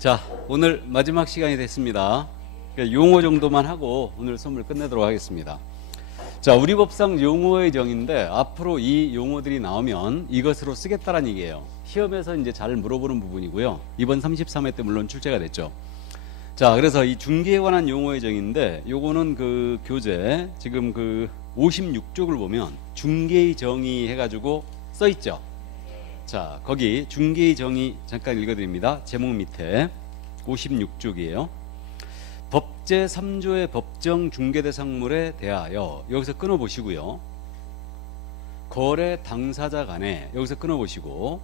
자, 오늘 마지막 시간이 됐습니다. 용어 정도만 하고 오늘 수업을 끝내도록 하겠습니다. 자, 우리 법상 용어의 정의인데 앞으로 이 용어들이 나오면 이것으로 쓰겠다라는 얘기예요. 시험에서 이제 잘 물어보는 부분이고요. 이번 33회 때 물론 출제가 됐죠. 자, 그래서 이 중개에 관한 용어의 정의인데 요거는 그 교재 지금 그 56쪽을 보면 중개의 정의 해가지고 써 있죠. 자, 거기 중개의 정의 잠깐 읽어드립니다. 제목 밑에 56쪽이에요. 법제 3조의 법정 중개대상물에 대하여 여기서 끊어보시고요. 거래 당사자 간에 여기서 끊어보시고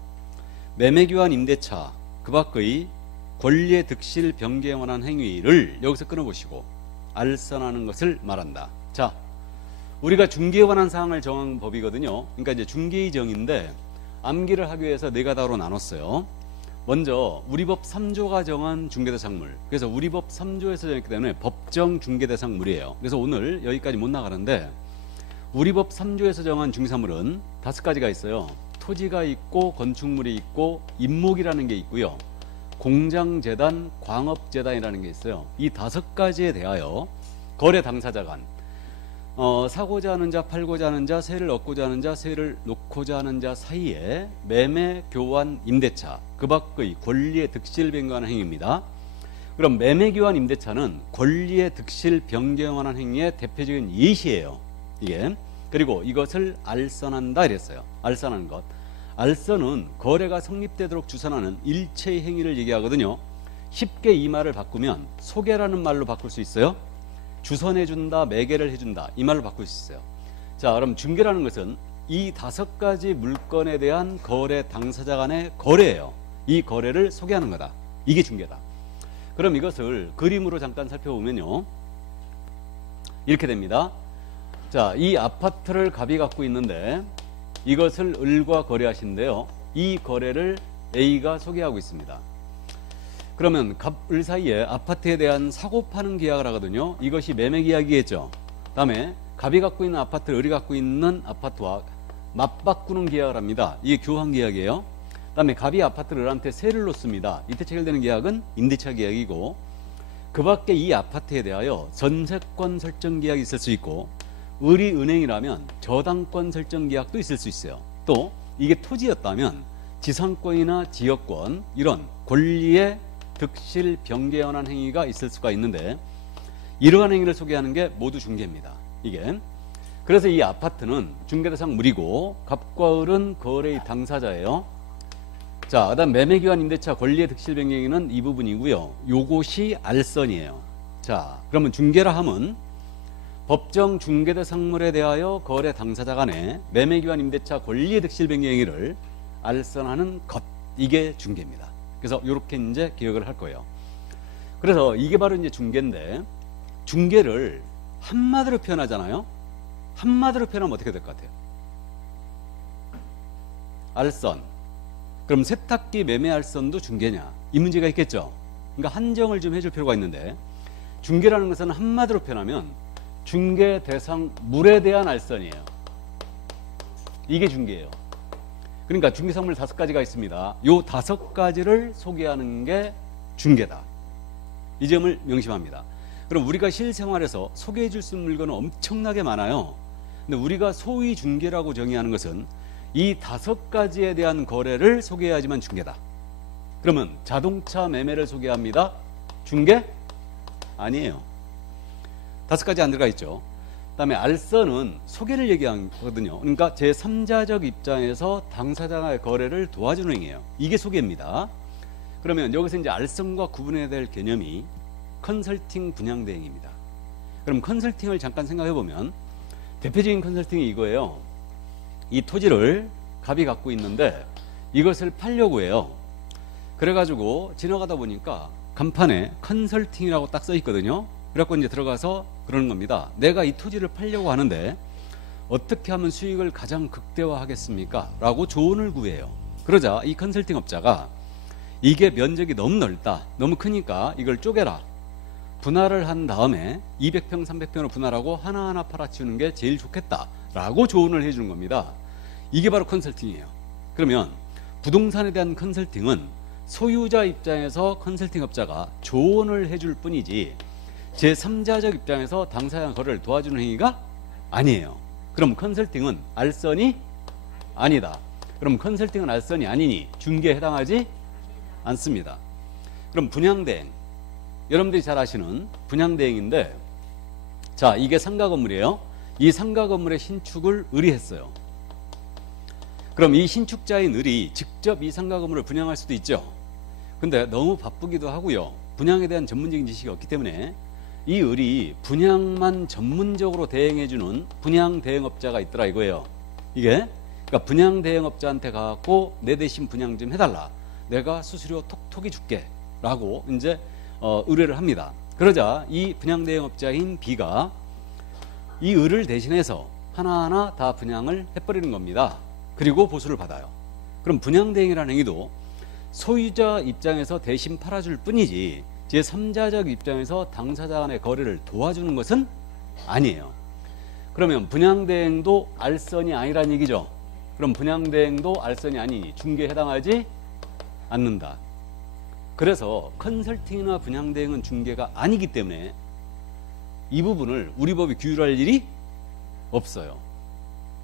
매매교환 임대차 그 밖의 권리의 득실 변경에 관한 행위를 여기서 끊어보시고 알선하는 것을 말한다. 자, 우리가 중개에 관한 사항을 정한 법이거든요. 그러니까 이제 중개의 정의인데 암기를 하기 위해서 네 가닥으로 나눴어요. 먼저 우리법 3조가 정한 중개대상물. 그래서 우리법 3조에서 정했기 때문에 법정 중개대상물이에요. 그래서 오늘 여기까지 못 나가는데 우리법 3조에서 정한 중개사물은 5가지가 있어요. 토지가 있고 건축물이 있고 임목이라는 게 있고요. 공장재단, 광업재단이라는 게 있어요. 이 5가지에 대하여 거래 당사자 간 사고자 하는 자, 팔고자 하는 자, 세를 얻고자 하는 자, 세를 놓고자 하는 자 사이에 매매, 교환, 임대차 그 밖의 권리의 득실 변경하는 행위입니다. 그럼 매매, 교환, 임대차는 권리의 득실 변경하는 행위의 대표적인 예시예요. 이게 그리고 이것을 알선한다 이랬어요. 알선하는 것. 알선은 거래가 성립되도록 주선하는 일체의 행위를 얘기하거든요. 쉽게 이 말을 바꾸면 소개라는 말로 바꿀 수 있어요. 주선해준다, 매개를 해준다 이 말로 바꿀 수 있어요. 자, 그럼 중개라는 것은 이 5가지 물건에 대한 거래 당사자 간의 거래예요. 이 거래를 소개하는 거다. 이게 중개다. 그럼 이것을 그림으로 잠깐 살펴보면요. 이렇게 됩니다. 자, 이 아파트를 갑이 갖고 있는데 이것을 을과 거래하시는데요. 이 거래를 A가 소개하고 있습니다. 그러면 갑, 을 사이에 아파트에 대한 사고 파는 계약을 하거든요. 이것이 매매 계약이겠죠. 다음에 갑이 갖고 있는 아파트를 을이 갖고 있는 아파트와 맞바꾸는 계약을 합니다. 이게 교환 계약이에요. 다음에 갑이 아파트를 을한테 세를 놓습니다. 이때 체결되는 계약은 임대차 계약이고 그 밖에 이 아파트에 대하여 전세권 설정 계약이 있을 수 있고 을이 은행이라면 저당권 설정 계약도 있을 수 있어요. 또 이게 토지였다면 지상권이나 지역권 이런 권리의 득실 변경에 관한 행위가 있을 수가 있는데 이러한 행위를 소개하는 게 모두 중개입니다. 이게 그래서 이 아파트는 중개대상 물이고 갑과 을은 거래의 당사자예요. 자, 그다음 매매교환 임대차 권리의 득실 변경은 이 부분이고요. 요것이 알선이에요. 자, 그러면 중개라 함은 법정 중개대상물에 대하여 거래 당사자 간에 매매교환 임대차 권리의 득실 변경 행위를 알선하는 것 이게 중개입니다. 그래서 이렇게 이제 기억을 할 거예요. 그래서 이게 바로 이제 중개인데 중개를 한마디로 표현하잖아요. 한마디로 표현하면 어떻게 될 것 같아요? 알선. 그럼 세탁기 매매 알선도 중개냐? 이 문제가 있겠죠. 그러니까 한정을 좀 해줄 필요가 있는데 중개라는 것은 한마디로 표현하면 중개 대상 물에 대한 알선이에요. 이게 중개예요. 그러니까 중개상물 5가지가 있습니다. 요 5가지를 소개하는 게 중개다. 이 점을 명심합니다. 그럼 우리가 실생활에서 소개해 줄 수 있는 물건은 엄청나게 많아요. 근데 우리가 소위 중개라고 정의하는 것은 이 5가지에 대한 거래를 소개해야지만 중개다. 그러면 자동차 매매를 소개합니다. 중개? 아니에요. 5가지 안 들어가 있죠. 그다음에 알선은 소개를 얘기하거든요. 그러니까 제3자적 입장에서 당사자의 거래를 도와주는 행위예요. 이게 소개입니다. 그러면 여기서 이제 알선과 구분해야 될 개념이 컨설팅 분양 대행입니다. 그럼 컨설팅을 잠깐 생각해 보면 대표적인 컨설팅이 이거예요. 이 토지를 갑이 갖고 있는데 이것을 팔려고 해요. 그래가지고 지나가다 보니까 간판에 컨설팅이라고 딱 써 있거든요. 그래갖고 이제 들어가서 그러는 겁니다. 내가 이 토지를 팔려고 하는데 어떻게 하면 수익을 가장 극대화하겠습니까? 라고 조언을 구해요. 그러자 이 컨설팅 업자가 이게 면적이 너무 넓다. 너무 크니까 이걸 쪼개라. 분할을 한 다음에 200평, 300평으로 분할하고 하나하나 팔아치우는 게 제일 좋겠다. 라고 조언을 해 주는 겁니다. 이게 바로 컨설팅이에요. 그러면 부동산에 대한 컨설팅은 소유자 입장에서 컨설팅업자가 조언을 해줄 뿐이지 제3자적 입장에서 당사자 거래를 도와주는 행위가 아니에요. 그럼 컨설팅은 알선이 아니다. 그럼 컨설팅은 알선이 아니니 중개에 해당하지 않습니다. 그럼 분양대행, 여러분들이 잘 아시는 분양대행인데, 자, 이게 상가 건물이에요. 이 상가 건물의 신축을 의뢰했어요. 그럼 이 신축자인 을이 직접 이 상가 건물을 분양할 수도 있죠. 근데 너무 바쁘기도 하고요. 분양에 대한 전문적인 지식이 없기 때문에 이 을이 분양만 전문적으로 대행해주는 분양 대행업자가 있더라 이거예요. 이게 그러니까 분양 대행업자한테 가고 내 대신 분양 좀 해달라. 내가 수수료 톡톡히 줄게. 라고 이제 의뢰를 합니다. 그러자 이 분양 대행업자인 B가 이 을을 대신해서 하나하나 다 분양을 해버리는 겁니다. 그리고 보수를 받아요. 그럼 분양 대행이라는 행위도 소유자 입장에서 대신 팔아줄 뿐이지 제3자적 입장에서 당사자 간의 거래를 도와주는 것은 아니에요. 그러면 분양대행도 알선이 아니란 얘기죠. 그럼 분양대행도 알선이 아니니 중개에 해당하지 않는다. 그래서 컨설팅이나 분양대행은 중개가 아니기 때문에 이 부분을 우리 법이 규율할 일이 없어요.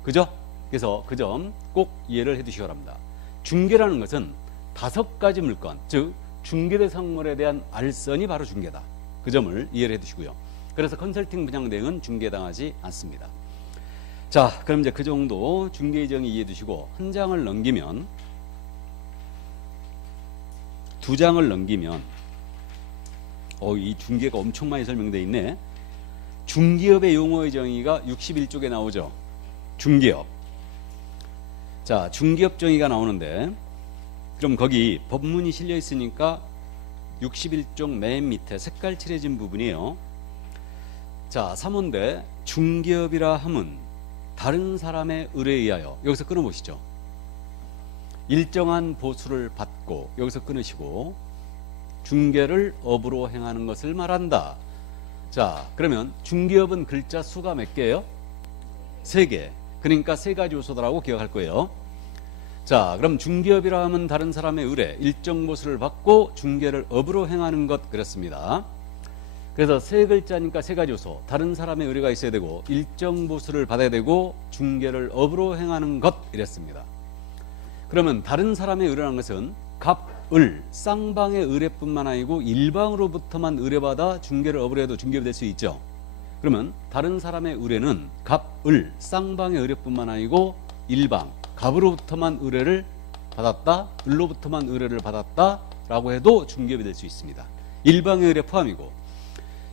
그죠? 그래서 그 점 꼭 이해를 해 두시기 바랍니다. 중개라는 것은 5가지 물건, 즉 중개대상물에 대한 알선이 바로 중개다. 그 점을 이해를 해 두시고요. 그래서 컨설팅 분양대행은 중개당하지 않습니다. 자, 그럼 이제 그 정도 중개정의 이해해 두시고 한 장을 넘기면, 2장을 넘기면 이 중개가 엄청 많이 설명되어 있네. 중개업의 용어의 정의가 61쪽에 나오죠. 중개업. 자, 중개업 정의가 나오는데 그럼 거기 법문이 실려 있으니까 61쪽 맨 밑에 색깔 칠해진 부분이에요. 자, 3호인데 중개업이라 함은 다른 사람의 의뢰에 의하여, 여기서 끊어보시죠. 일정한 보수를 받고, 여기서 끊으시고, 중개를 업으로 행하는 것을 말한다. 자, 그러면 중개업은 글자 수가 몇 개예요? 3개. 그러니까 3가지 요소다라고 기억할 거예요. 자, 그럼 중개업이라 하면 다른 사람의 의뢰, 일정 보수를 받고 중개를 업으로 행하는 것, 그랬습니다. 그래서 3글자니까 3가지 요소, 다른 사람의 의뢰가 있어야 되고 일정 보수를 받아야 되고 중개를 업으로 행하는 것, 이랬습니다. 그러면 다른 사람의 의뢰라는 것은 갑, 을, 쌍방의 의뢰뿐만 아니고 일방으로부터만 의뢰받아 중개를 업으로 해도 중개업이 될 수 있죠. 그러면 다른 사람의 의뢰는 갑, 을, 쌍방의 의뢰뿐만 아니고 일방, 갑으로부터만 의뢰를 받았다, 을로부터만 의뢰를 받았다라고 해도 중개업이 될 수 있습니다. 일방의 의뢰 포함이고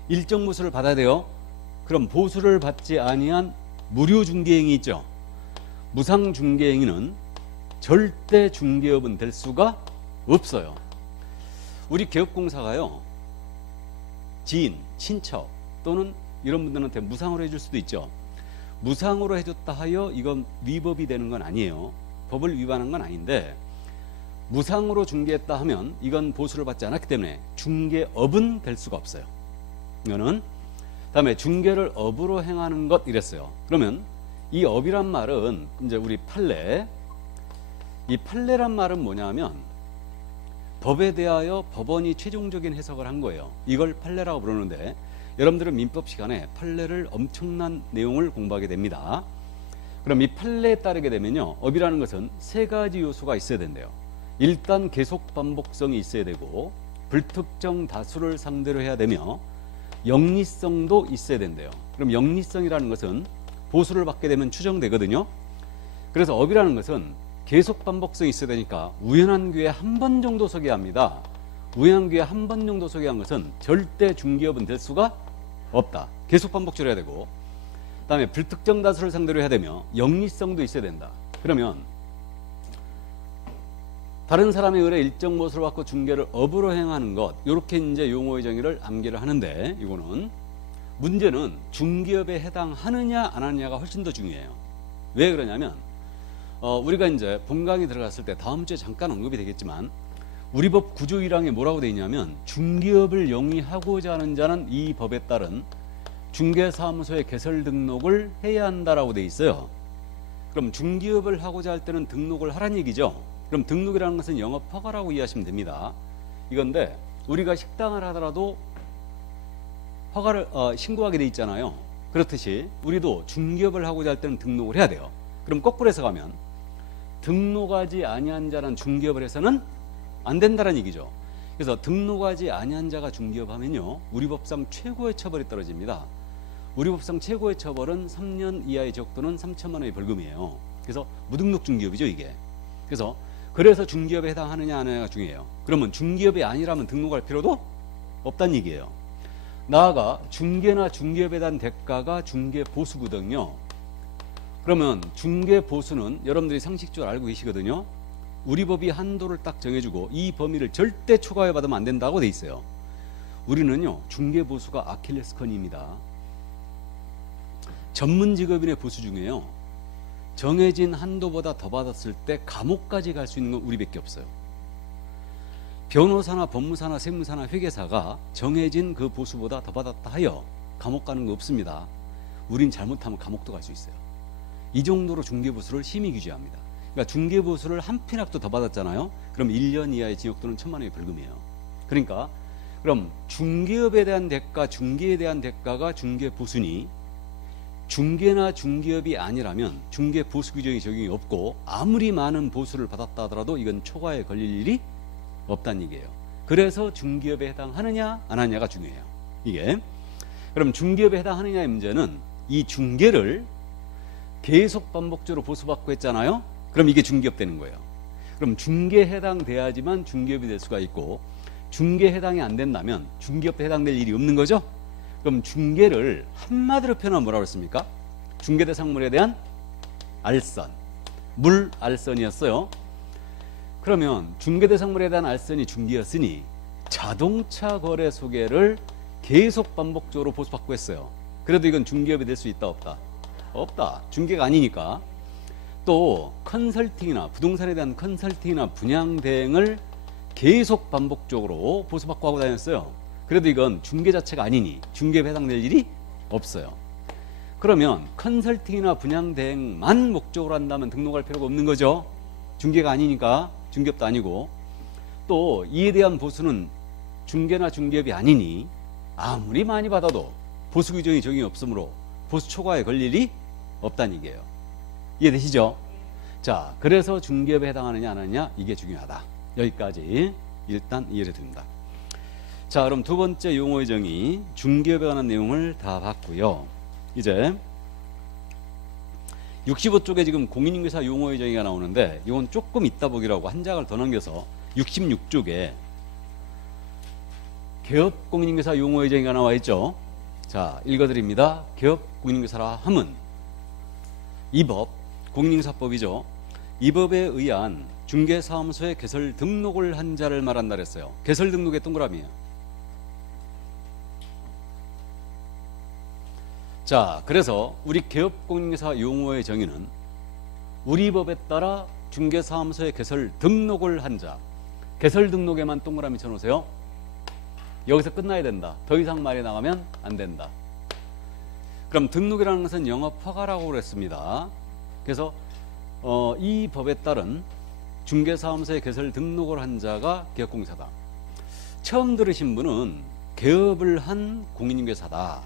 일정 보수를 받아야 돼요. 그럼 보수를 받지 아니한 무료 중개행위 있죠. 무상 중개행위는 절대 중개업은 될 수가 없어요. 우리 개업공사가요, 지인, 친척 또는 이런 분들한테 무상으로 해줄 수도 있죠. 무상으로 해줬다 하여 이건 위법이 되는 건 아니에요. 법을 위반한 건 아닌데, 무상으로 중개했다 하면 이건 보수를 받지 않았기 때문에 중개업은 될 수가 없어요. 이거는. 다음에 중개를 업으로 행하는 것, 이랬어요. 그러면 이 업이란 말은 이제 우리 판례, 이 판례란 말은 뭐냐면 법에 대하여 법원이 최종적인 해석을 한 거예요. 이걸 판례라고 부르는데 여러분들은 민법 시간에 판례를 엄청난 내용을 공부하게 됩니다. 그럼 이 판례에 따르게 되면요, 업이라는 것은 3가지 요소가 있어야 된대요. 일단 계속 반복성이 있어야 되고 불특정 다수를 상대로 해야 되며 영리성도 있어야 된대요. 그럼 영리성이라는 것은 보수를 받게 되면 추정되거든요. 그래서 업이라는 것은 계속 반복성이 있어야 되니까 우연한 기회에 한 번 정도 서게 합니다. 우연한 기회에 한 번 정도 서게 한 것은 절대 중개업은 될 수가 없다. 계속 반복적으로 해야 되고, 그다음에 불특정 다수를 상대로 해야 되며 영리성도 있어야 된다. 그러면 다른 사람의 의뢰 일정 보수를 받고 중개를 업으로 행하는 것, 이렇게 이제 용어의 정의를 암기를 하는데, 이거는 문제는 중개업에 해당하느냐 안 하느냐가 훨씬 더 중요해요. 왜 그러냐면 우리가 이제 본강에 들어갔을 때 다음 주에 잠깐 언급이 되겠지만 우리 법 9조 1항에 뭐라고 되어 있냐면 중개업을 영위하고자 하는 자는 이 법에 따른 중개사무소에 개설 등록을 해야 한다라고 되어 있어요. 그럼 중개업을 하고자 할 때는 등록을 하란 얘기죠. 그럼 등록이라는 것은 영업 허가라고 이해하시면 됩니다. 이건데 우리가 식당을 하더라도 허가를 신고하게 돼 있잖아요. 그렇듯이 우리도 중개업을 하고자 할 때는 등록을 해야 돼요. 그럼 거꾸로 해서 가면 등록하지 아니한 자는 중개업을 해서는 안 된다는 얘기죠. 그래서 등록하지 아니한 자가 중개업하면요, 우리 법상 최고의 처벌이 떨어집니다. 우리 법상 최고의 처벌은 3년 이하의 징역 또는 3천만 원의 벌금이에요. 그래서 무등록 중개업이죠, 이게. 그래서 중개업에 해당하느냐 안 하느냐가 중요해요. 그러면 중개업이 아니라면 등록할 필요도 없다는 얘기예요. 나아가 중개나 중개업에 대한 대가가 중개보수거든요. 그러면 중개보수는 여러분들이 상식적으로 알고 계시거든요. 우리 법이 한도를 딱 정해주고 이 범위를 절대 초과해 받으면 안 된다고 돼 있어요. 우리는요, 중개보수가 아킬레스건입니다. 전문 직업인의 보수 중에요, 정해진 한도보다 더 받았을 때 감옥까지 갈 수 있는 건 우리밖에 없어요. 변호사나 법무사나 세무사나 회계사가 정해진 그 보수보다 더 받았다 하여 감옥 가는 거 없습니다. 우린 잘못하면 감옥도 갈 수 있어요. 이 정도로 중개보수를 심히 규제합니다. 그러니까 중개보수를 한 피낙도 더 받았잖아요. 그럼 1년 이하의 징역 또는 1천만 원의 벌금이에요. 그러니까 그럼 중개업에 대한 대가, 중개에 대한 대가가 중개보수니 중개나 중개업이 아니라면 중개보수 규정이 적용이 없고 아무리 많은 보수를 받았다 하더라도 이건 초과에 걸릴 일이 없다는 얘기예요. 그래서 중개업에 해당하느냐 안 하느냐가 중요해요. 이게 그럼 중개업에 해당하느냐의 문제는 이 중개를 계속 반복적으로 보수받고 했잖아요. 그럼 이게 중개업 되는 거예요. 그럼 중개에 해당돼야지만 중개업이 될 수가 있고 중개에 해당이 안 된다면 중개업에 해당될 일이 없는 거죠. 그럼 중개를 한마디로 표현하면 뭐라고 했습니까? 중개대상물에 대한 알선, 물알선이었어요. 그러면 중개대상물에 대한 알선이 중개였으니 자동차 거래 소개를 계속 반복적으로 보수받고 했어요. 그래도 이건 중개업이 될 수 있다 없다? 없다. 중개가 아니니까. 또 컨설팅이나 부동산에 대한 컨설팅이나 분양 대행을 계속 반복적으로 보수받고 하고 다녔어요. 그래도 이건 중개 자체가 아니니 중개에 해당될 일이 없어요. 그러면 컨설팅이나 분양 대행만 목적으로 한다면 등록할 필요가 없는 거죠. 중개가 아니니까 중개업도 아니고. 또 이에 대한 보수는 중개나 중개업이 아니니 아무리 많이 받아도 보수 규정이 적용이 없으므로 보수 초과에 걸릴 일이 없다는 얘기예요. 이해되시죠? 자, 그래서 중개업에 해당하느냐 안 하느냐 이게 중요하다. 여기까지 일단 이해를 드립니다. 자, 그럼 두 번째 용어의 정의, 중개업에 관한 내용을 다 봤고요. 이제 65쪽에 지금 공인중개사 용어의 정의가 나오는데 이건 조금 이따 보기라고 한 장을 더 넘겨서 66쪽에 개업 공인중개사 용어의 정의가 나와 있죠. 자, 읽어드립니다. 개업 공인중개사라 함은 이 법, 공인중개사법이죠. 이 법에 의한 중개사무소에 개설 등록을 한 자를 말한다 그랬어요. 개설 등록의 동그라미예요. 자, 그래서 우리 개업공인중개사 용어의 정의는 우리 법에 따라 중개사무소에 개설 등록을 한 자, 개설 등록에만 동그라미 쳐놓으세요. 여기서 끝나야 된다. 더 이상 말이 나가면 안 된다. 그럼 등록이라는 것은 영업 허가라고 그랬습니다. 그래서 이 법에 따른 중개사무소에 개설 등록을 한 자가 개업공인중개사다. 처음 들으신 분은 개업을 한 공인중개사다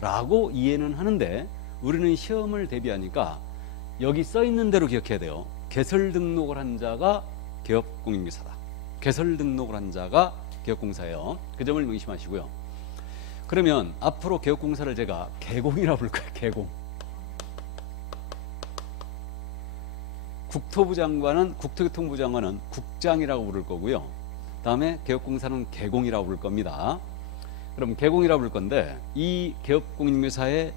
라고 이해는 하는데 우리는 시험을 대비하니까 여기 써 있는 대로 기억해야 돼요. 개설 등록을 한 자가 개업공인중개사다. 개설 등록을 한 자가 개업공사예요. 그 점을 명심하시고요. 그러면 앞으로 개업공사를 제가 개공이라고 부를 거예요. 개공. 국토부 장관은, 국토교통부 장관은 국장이라고 부를 거고요. 다음에 개업공사는 개공이라고 부를 겁니다. 그럼 개공이라고 부를 건데 이 개업공인중개사의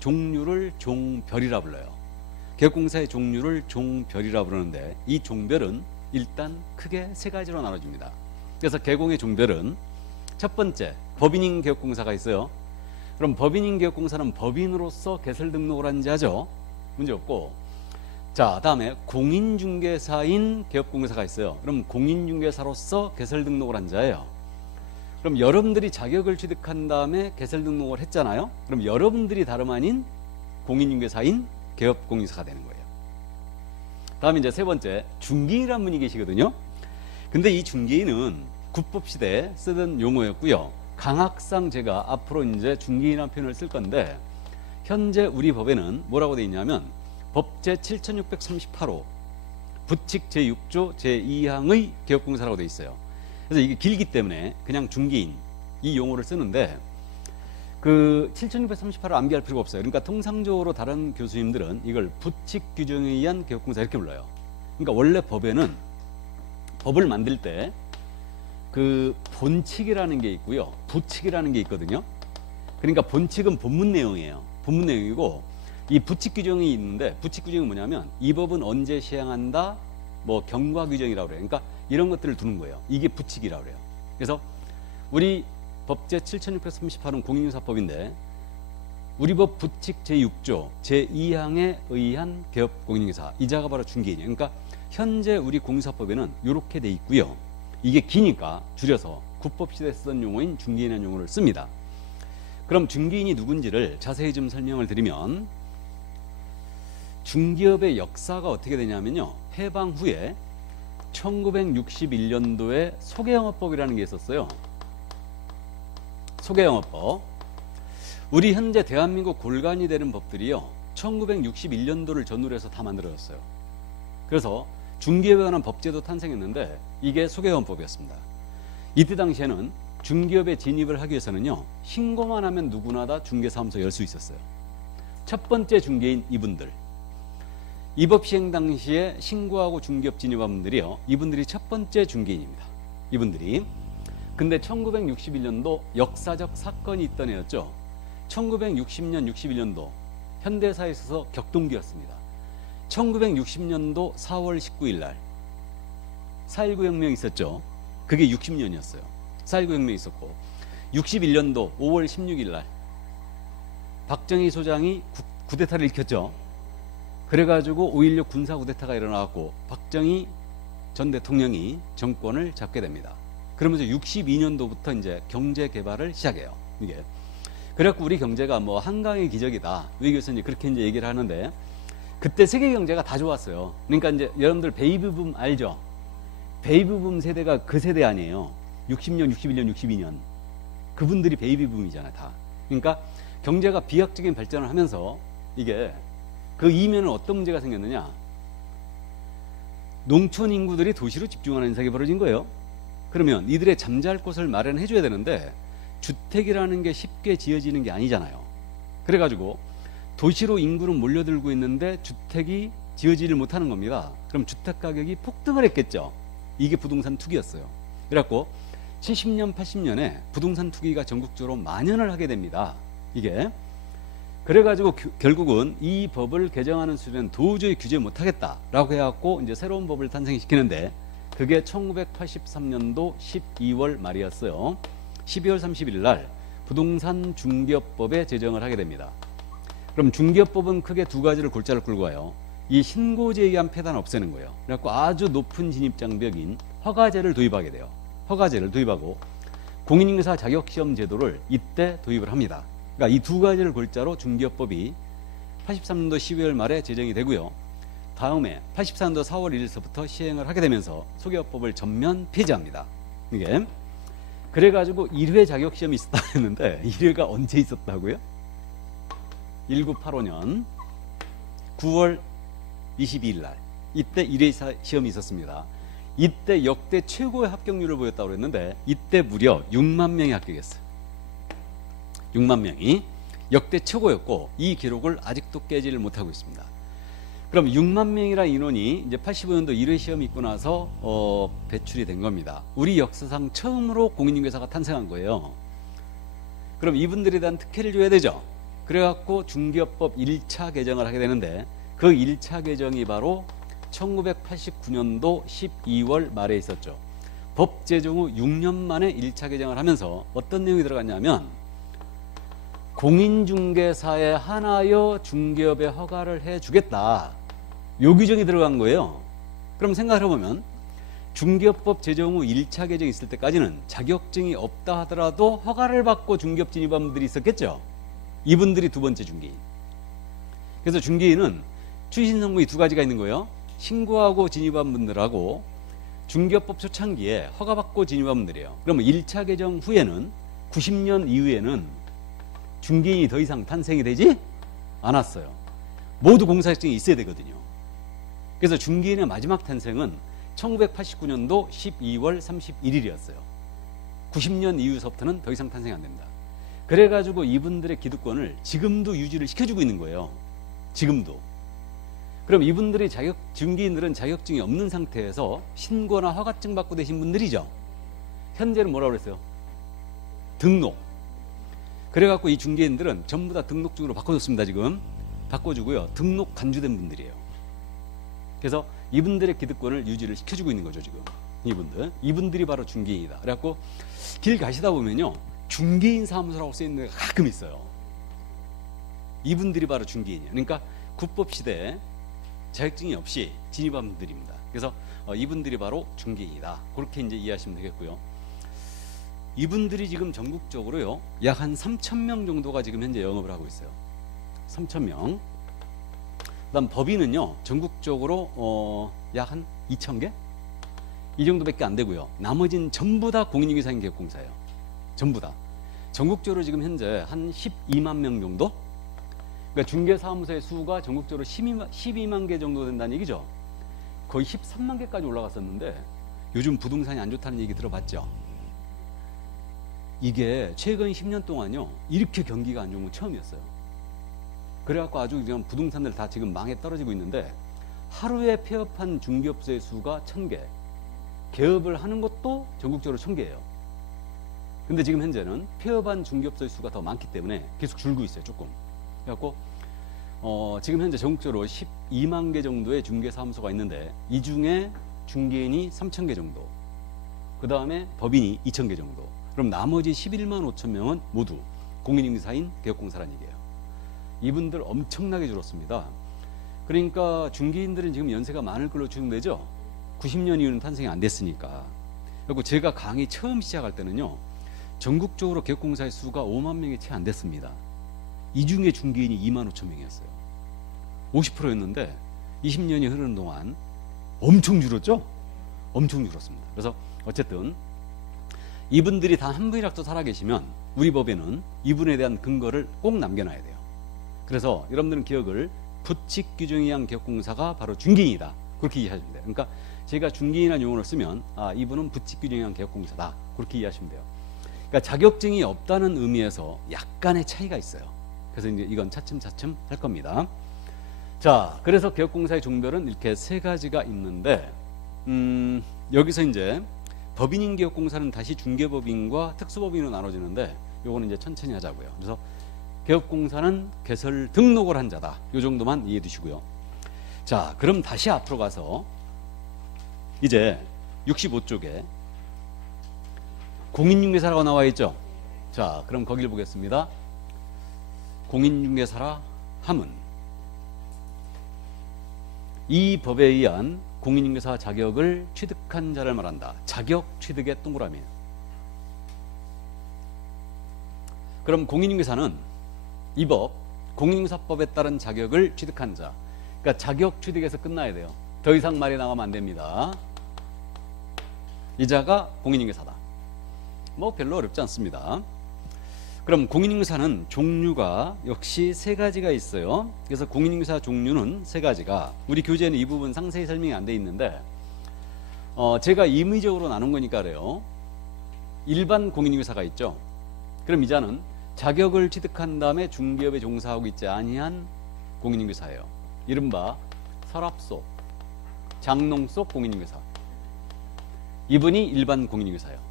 종류를 종별이라 불러요. 개업공사의 종류를 종별이라 부르는데 이 종별은 일단 크게 세 가지로 나눠집니다. 그래서 개공의 종별은 첫 번째, 법인인 개업공사가 있어요. 그럼 법인인 개업공사는 법인으로서 개설 등록을 한 자죠. 문제없고. 자, 다음에 공인중개사인 개업공사가 있어요. 그럼 공인중개사로서 개설 등록을 한 자예요. 그럼 여러분들이 자격을 취득한 다음에 개설 등록을 했잖아요. 그럼 여러분들이 다름 아닌 공인중개사인 개업공인중개사가 되는 거예요. 다음에 이제 세 번째, 중개인이라는 분이 계시거든요. 근데 이 중개인은 국법시대에 쓰던 용어였고요. 강학상 제가 앞으로 이제 중개인이라는 표현을 쓸 건데, 현재 우리 법에는 뭐라고 되어 있냐면, 법제 7638호, 부칙 제6조 제2항의 개업공사라고 되어 있어요. 그래서 이게 길기 때문에 그냥 중개인, 이 용어를 쓰는데, 그 7638을 암기할 필요가 없어요. 그러니까 통상적으로 다른 교수님들은 이걸 부칙 규정에 의한 개업공사 이렇게 불러요. 그러니까 원래 법에는 법을 만들 때 그 본칙이라는 게 있고요, 부칙이라는 게 있거든요. 그러니까 본칙은 본문 내용이에요. 본문 내용이고, 이 부칙 규정이 있는데, 부칙 규정이 뭐냐면 이 법은 언제 시행한다, 뭐 경과 규정이라고 그래요. 그러니까 이런 것들을 두는 거예요. 이게 부칙이라고 그래요. 그래서 우리 법제 7638은 공인중개사법인데, 우리 법 부칙 제6조 제2항에 의한 개업 공인중개사, 이자가 바로 중개인이에요. 그러니까 현재 우리 공인중개사법에는 이렇게 돼 있고요. 이게 기니까 줄여서 국법시대에 쓰던 용어인 중개인이라는 용어를 씁니다. 그럼 중개인이 누군지를 자세히 좀 설명을 드리면, 중개업의 역사가 어떻게 되냐면요, 해방 후에 1961년도에 소개영업법이라는 게 있었어요. 소개영업법. 우리 현재 대한민국 골간이 되는 법들이요, 1961년도를 전후로 해서 다 만들어졌어요. 그래서 중개업에 관한 법제도 탄생했는데, 이게 소개영업법이었습니다. 이때 당시에는 중개업에 진입을 하기 위해서는요, 신고만 하면 누구나 다 중개사무소 열 수 있었어요. 첫 번째 중개인 이분들, 이 법 시행 당시에 신고하고 중개업 진입한 분들이요, 이분들이 첫 번째 중개인입니다. 이분들이. 근데 1961년도 역사적 사건이 있던 해였죠. 1960년 61년도 현대사에 있어서 격동기였습니다. 1960년도 4월 19일 날 4.19 혁명이 있었죠. 그게 60년이었어요. 4.19 혁명이 있었고, 61년도 5월 16일 날 박정희 소장이 쿠데타를 일으켰죠. 그래가지고 5.16 군사 쿠데타가 일어나고 박정희 전 대통령이 정권을 잡게 됩니다. 그러면서 62년도부터 이제 경제 개발을 시작해요. 이게. 그래갖고 우리 경제가 뭐 한강의 기적이다, 우리 교수님 그렇게 이제 얘기를 하는데, 그때 세계 경제가 다 좋았어요. 그러니까 이제 여러분들 베이비붐 알죠? 베이비붐 세대가 그 세대 아니에요. 60년, 61년, 62년. 그분들이 베이비붐이잖아요, 다. 그러니까 경제가 비약적인 발전을 하면서 이게 그 이면은 어떤 문제가 생겼느냐? 농촌 인구들이 도시로 집중하는 현상이 벌어진 거예요. 그러면 이들의 잠잘 곳을 마련해 줘야 되는데, 주택이라는 게 쉽게 지어지는 게 아니잖아요. 그래가지고 도시로 인구는 몰려들고 있는데 주택이 지어지질 못하는 겁니다. 그럼 주택 가격이 폭등을 했겠죠. 이게 부동산 투기였어요. 그래갖고 70년, 80년에 부동산 투기가 전국적으로 만연을 하게 됩니다. 이게. 그래가지고 결국은 이 법을 개정하는 수준은 도저히 규제 못하겠다라고 해갖고 이제 새로운 법을 탄생시키는데, 그게 1983년도 12월 말이었어요. 12월 30일 날 부동산 중개업법에 제정을 하게 됩니다. 그럼 중개업법은 크게 두 가지를 골자를 끌고 와요. 이 신고제에 의한 폐단을 없애는 거예요. 그래갖고 아주 높은 진입장벽인 허가제를 도입하게 돼요. 허가제를 도입하고 공인중개사 자격시험 제도를 이때 도입을 합니다. 그러니까 이 두 가지를 골자로 중개업법이 83년도 12월 말에 제정이 되고요. 다음에 84년도 4월 1일서부터 시행을 하게 되면서 소개업법을 전면 폐지합니다. 이게. 그래가지고 1회 자격시험이 있었다 했는데, 1회가 언제 있었다고요? 1985년 9월 22일 날 이때 1회 시험이 있었습니다. 이때 역대 최고의 합격률을 보였다고 그랬는데, 이때 무려 6만 명이 합격했어요. 6만 명이 역대 최고였고, 이 기록을 아직도 깨지를 못하고 있습니다. 그럼 6만 명이라는 인원이 이제 85년도 1회 시험이 있고 나서 배출이 된 겁니다. 우리 역사상 처음으로 공인중개사가 탄생한 거예요. 그럼 이분들에 대한 특혜를 줘야 되죠. 그래갖고 중개업법 1차 개정을 하게 되는데, 그 1차 개정이 바로 1989년도 12월 말에 있었죠. 법 제정 후 6년 만에 1차 개정을 하면서 어떤 내용이 들어갔냐면, 공인중개사에 한하여 중개업에 허가를 해주겠다, 요 규정이 들어간 거예요. 그럼 생각을 해보면 중개업법 제정 후 1차 개정이 있을 때까지는 자격증이 없다 하더라도 허가를 받고 중개업 진입한 분들이 있었겠죠. 이분들이 두 번째 중개인. 그래서 중개인은 출신 성분이 두 가지가 있는 거예요. 신고하고 진입한 분들하고 중개업법 초창기에 허가받고 진입한 분들이에요. 그러면 1차 개정 후에는 90년 이후에는 중개인이 더 이상 탄생이 되지 않았어요. 모두 공사자격증이 있어야 되거든요. 그래서 중개인의 마지막 탄생은 1989년도 12월 31일이었어요. 90년 이후서부터는 더 이상 탄생이 안 됩니다. 그래가지고 이분들의 기득권을 지금도 유지를 시켜주고 있는 거예요. 지금도. 그럼 이분들이 중개인들은 자격증이 없는 상태에서 신고나 허가증 받고 되신 분들이죠. 현재는 뭐라고 그랬어요? 등록. 그래갖고 이 중개인들은 전부 다 등록증으로 바꿔줬습니다. 지금 바꿔주고요. 등록 간주된 분들이에요. 그래서 이분들의 기득권을 유지를 시켜주고 있는 거죠. 지금 이분들이 바로 중개인이다. 그래갖고 길 가시다 보면요, 중개인 사무소라고 쓰여있는 데가 가끔 있어요. 이분들이 바로 중개인이에요. 그러니까 국법 시대에 자격증이 없이 진입한 분들입니다. 그래서 이분들이 바로 중개인이다. 그렇게 이제 이해하시면 되겠고요. 이분들이 지금 전국적으로요, 약 한 3,000명 정도가 지금 현재 영업을 하고 있어요. 3,000명. 그다음 법인은요, 전국적으로 약 한 2,000개? 이 정도밖에 안 되고요. 나머지는 전부 다 공인중개사인 개업공사예요. 전부 다. 전국적으로 지금 현재 한 12만 명 정도? 그러니까 중개사무소의 수가 전국적으로 12만 개 정도 된다는 얘기죠. 거의 13만 개까지 올라갔었는데 요즘 부동산이 안 좋다는 얘기 들어봤죠? 이게 최근 10년 동안요, 이렇게 경기가 안 좋은 건 처음이었어요. 그래갖고 아주 그냥 부동산들 다 지금 망에 떨어지고 있는데, 하루에 폐업한 중개업소의 수가 1,000개, 개업을 하는 것도 전국적으로 1,000개예요. 근데 지금 현재는 폐업한 중개업소의 수가 더 많기 때문에 계속 줄고 있어요. 조금. 그래갖고 지금 현재 전국적으로 12만 개 정도의 중개사무소가 있는데, 이 중에 중개인이 3,000개 정도, 그 다음에 법인이 2,000개 정도. 그럼 나머지 11만 5천 명은 모두 공인중개사인 개업공사라는 얘기예요. 이분들 엄청나게 줄었습니다. 그러니까 중개인들은 지금 연세가 많을 걸로 추정되죠. 90년 이후는 탄생이 안 됐으니까. 그리고 제가 강의 처음 시작할 때는요, 전국적으로 개업공사의 수가 5만 명이 채 안 됐습니다. 이 중에 중개인이 2만 5천 명이었어요. 50%였는데 20년이 흐르는 동안 엄청 줄었죠? 엄청 줄었습니다. 그래서 어쨌든 이분들이 단 한 분이라도 살아계시면 우리 법에는 이분에 대한 근거를 꼭 남겨놔야 돼요. 그래서 여러분들은 기억을, 부칙 규정에 의한 개업공사가 바로 중개인이다. 그렇게 이해하시면 돼요. 그러니까 제가 중개인이라는 용어를 쓰면, 아, 이분은 부칙 규정에 의한 개업공사다. 그렇게 이해하시면 돼요. 그러니까 자격증이 없다는 의미에서 약간의 차이가 있어요. 그래서 이제 이건 차츰차츰 할 겁니다. 자, 그래서 개업공사의 종별은 이렇게 세 가지가 있는데, 여기서 이제 법인인 개업공사는 다시 중개법인과 특수법인으로 나눠지는데, 요거는 이제 천천히 하자고요. 그래서 개업공사는 개설 등록을 한 자다. 요 정도만 이해해 두시고요. 자, 그럼 다시 앞으로 가서 이제 65쪽에 공인중개사라고 나와 있죠. 자, 그럼 거기를 보겠습니다. 공인중개사라 함은 이 법에 의한 공인중개사 자격을 취득한 자를 말한다. 자격 취득의 동그라미. 그럼 공인중개사는 이 법, 공인중개사법에 따른 자격을 취득한 자. 그러니까 자격 취득에서 끝나야 돼요. 더 이상 말이 나가면 안 됩니다. 이 자가 공인중개사다. 뭐 별로 어렵지 않습니다. 그럼 공인중개사는 종류가 역시 세 가지가 있어요. 그래서 공인중개사 종류는 세 가지가, 우리 교재에는 이 부분 상세히 설명이 안 돼 있는데, 제가 임의적으로 나눈 거니까 그래요. 일반 공인중개사가 있죠. 그럼 이 자는 자격을 취득한 다음에 중개업에 종사하고 있지 아니한 공인중개사예요. 이른바 서랍 속, 장롱 속 공인중개사. 이분이 일반 공인중개사예요.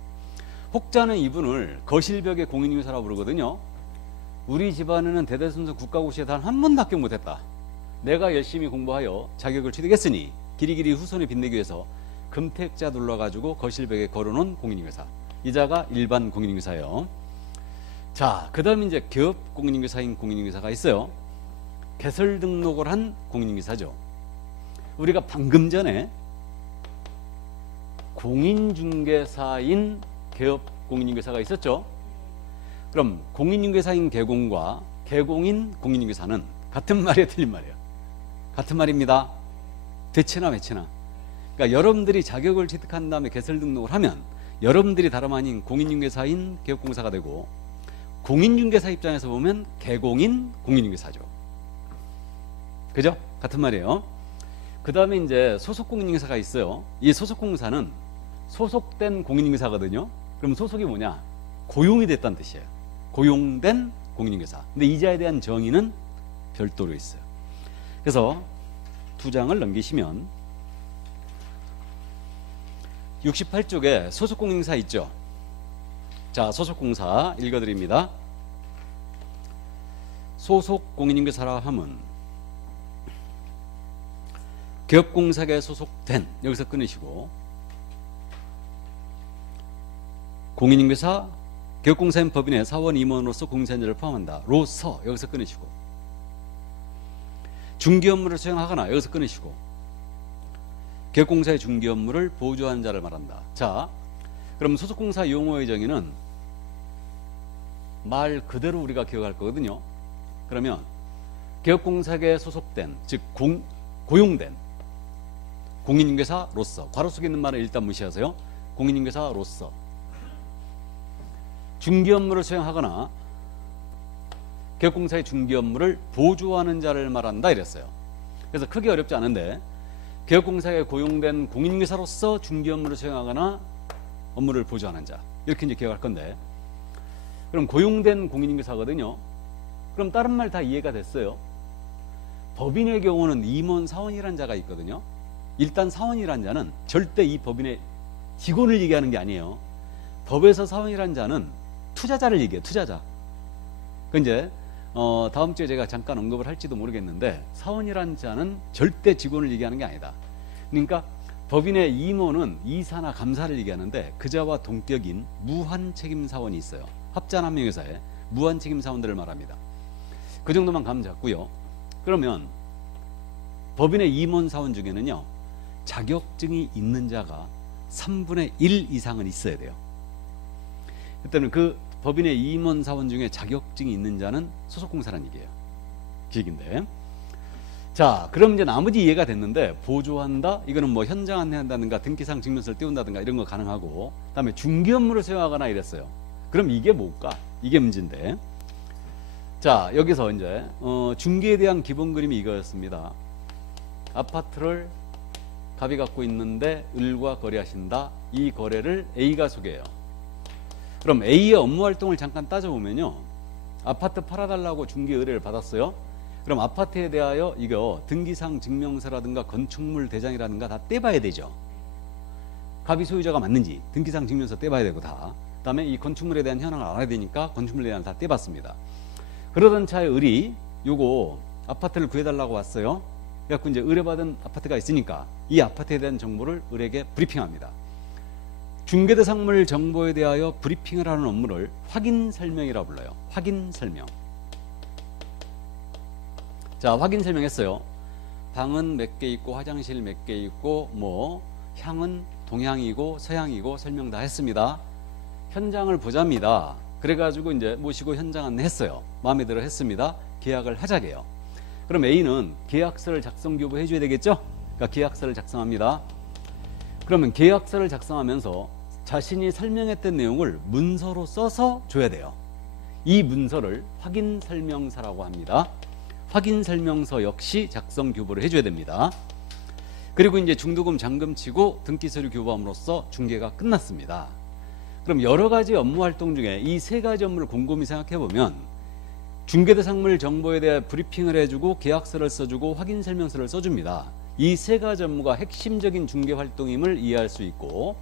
혹자는 이분을 거실벽의 공인중개사라고 부르거든요. 우리 집안에는 대대손손 국가고시에 단 한 번도 합격 못했다. 내가 열심히 공부하여 자격을 취득했으니 길이길이 후손에 빛내기 위해서 금택자 눌러가지고 거실벽에 걸어놓은 공인중개사. 이 자가 일반 공인중개사예요. 자, 그 다음에 이제 개업 공인중개사인 공인중개사가 있어요. 개설 등록을 한 공인중개사죠. 우리가 방금 전에 공인중개사인 개업 공인중개사가 있었죠. 그럼 공인중개사인 개공과 개공인 공인중개사는 같은 말이에요, 틀린 말이에요? 같은 말입니다. 되치나 매치나. 그러니까 여러분들이 자격을 취득한 다음에 개설 등록을 하면 여러분들이 다름 아닌 공인중개사인 개업공사가 되고, 공인중개사 입장에서 보면 개공인 공인중개사죠. 그죠? 같은 말이에요. 그 다음에 이제 소속공인중개사가 있어요. 이 소속공사는 소속된 공인중개사거든요. 그럼 소속이 뭐냐? 고용이 됐다는 뜻이에요. 고용된 공인중개사. 근데 이자에 대한 정의는 별도로 있어요. 그래서 두 장을 넘기시면 68쪽에 소속공인중개사 있죠. 자, 소속공사 읽어드립니다. 소속공인중개사라 함은 개업공사에 소속된, 여기서 끊으시고, 공인중개사, 개업공사인 법인의 사원 임원으로서 공사인자를 포함한다. 로서, 여기서 끊으시고, 중개 업무를 수행하거나, 여기서 끊으시고, 개업공사의 중개 업무를 보조하는 자를 말한다. 자, 그럼 소속공사 용어의 정의는 말 그대로 우리가 기억할 거거든요. 그러면 개업공사에 소속된, 즉 고용된 공인중개사로서, 괄호 속에 있는 말을 일단 무시하세요. 공인중개사로서 중개 업무를 수행하거나 개업공사의 중개 업무를 보조하는 자를 말한다 이랬어요. 그래서 크게 어렵지 않은데, 개업공사에 고용된 공인중개사로서 중개 업무를 수행하거나 업무를 보조하는 자, 이렇게 이제 기억할 건데, 그럼 고용된 공인중개사거든요. 그럼 다른 말 다 이해가 됐어요. 법인의 경우는 임원, 사원이라는 자가 있거든요. 일단 사원이라는 자는 절대 이 법인의 직원을 얘기하는 게 아니에요. 법에서 사원이라는 자는 투자자를 얘기해요. 투자자. 그 이제 다음 주에 제가 잠깐 언급을 할지도 모르겠는데, 사원이라는 자는 절대 직원을 얘기하는 게 아니다. 그러니까 법인의 임원은 이사나 감사를 얘기하는데, 그자와 동격인 무한책임사원이 있어요. 합자남용회사에 무한책임사원들을 말합니다. 그 정도만 감 잡고요. 그러면 법인의 임원 사원 중에는요, 자격증이 있는 자가 3분의 1 이상은 있어야 돼요. 그때는 그 법인의 임원 사원 중에 자격증이 있는 자는 소속공사라는 얘기예요. 기획인데. 자, 그럼 이제 나머지 이해가 됐는데, 보조한다? 이거는 뭐 현장 안내한다든가 등기상 증명서를 띄운다든가 이런 거 가능하고, 그다음에 중개 업무를 수행하거나 이랬어요. 그럼 이게 뭘까? 이게 문제인데. 자, 여기서 이제 중개에 대한 기본 그림이 이거였습니다. 아파트를 갑이 갖고 있는데 을과 거래하신다. 이 거래를 A가 소개해요. 그럼 A의 업무 활동을 잠깐 따져보면요, 아파트 팔아달라고 중개 의뢰를 받았어요. 그럼 아파트에 대하여 이거 등기상 증명서라든가 건축물 대장이라든가 다 떼봐야 되죠. 갑이 소유자가 맞는지 등기상 증명서 떼봐야 되고, 다 그다음에 이 건축물에 대한 현황을 알아야 되니까 건축물에 대한 다 떼봤습니다. 그러던 차에 을이 요거 아파트를 구해달라고 왔어요. 그래갖고 이제 의뢰받은 아파트가 있으니까 이 아파트에 대한 정보를 을에게 브리핑합니다. 중개대상물 정보에 대하여 브리핑을 하는 업무를 확인 설명이라고 불러요. 확인 설명. 자, 확인 설명했어요. 방은 몇 개 있고 화장실 몇 개 있고 뭐 향은 동향이고 서향이고 설명 다 했습니다. 현장을 보자입니다. 그래가지고 이제 모시고 현장 안내했어요. 마음에 들어 했습니다. 계약을 하자게요. 그럼 A는 계약서를 작성 교부해 줘야 되겠죠? 그러니까 계약서를 작성합니다. 그러면 계약서를 작성하면서 자신이 설명했던 내용을 문서로 써서 줘야 돼요. 이 문서를 확인 설명서라고 합니다. 확인 설명서 역시 작성 교부를 해줘야 됩니다. 그리고 이제 중도금 잔금 치고 등기 서류 교부함으로써 중개가 끝났습니다. 그럼 여러 가지 업무 활동 중에 이 세 가지 업무를 곰곰이 생각해 보면, 중개대상물 정보에 대해 브리핑을 해주고 계약서를 써주고 확인 설명서를 써줍니다. 이 세 가지 업무가 핵심적인 중개 활동임을 이해할 수 있고,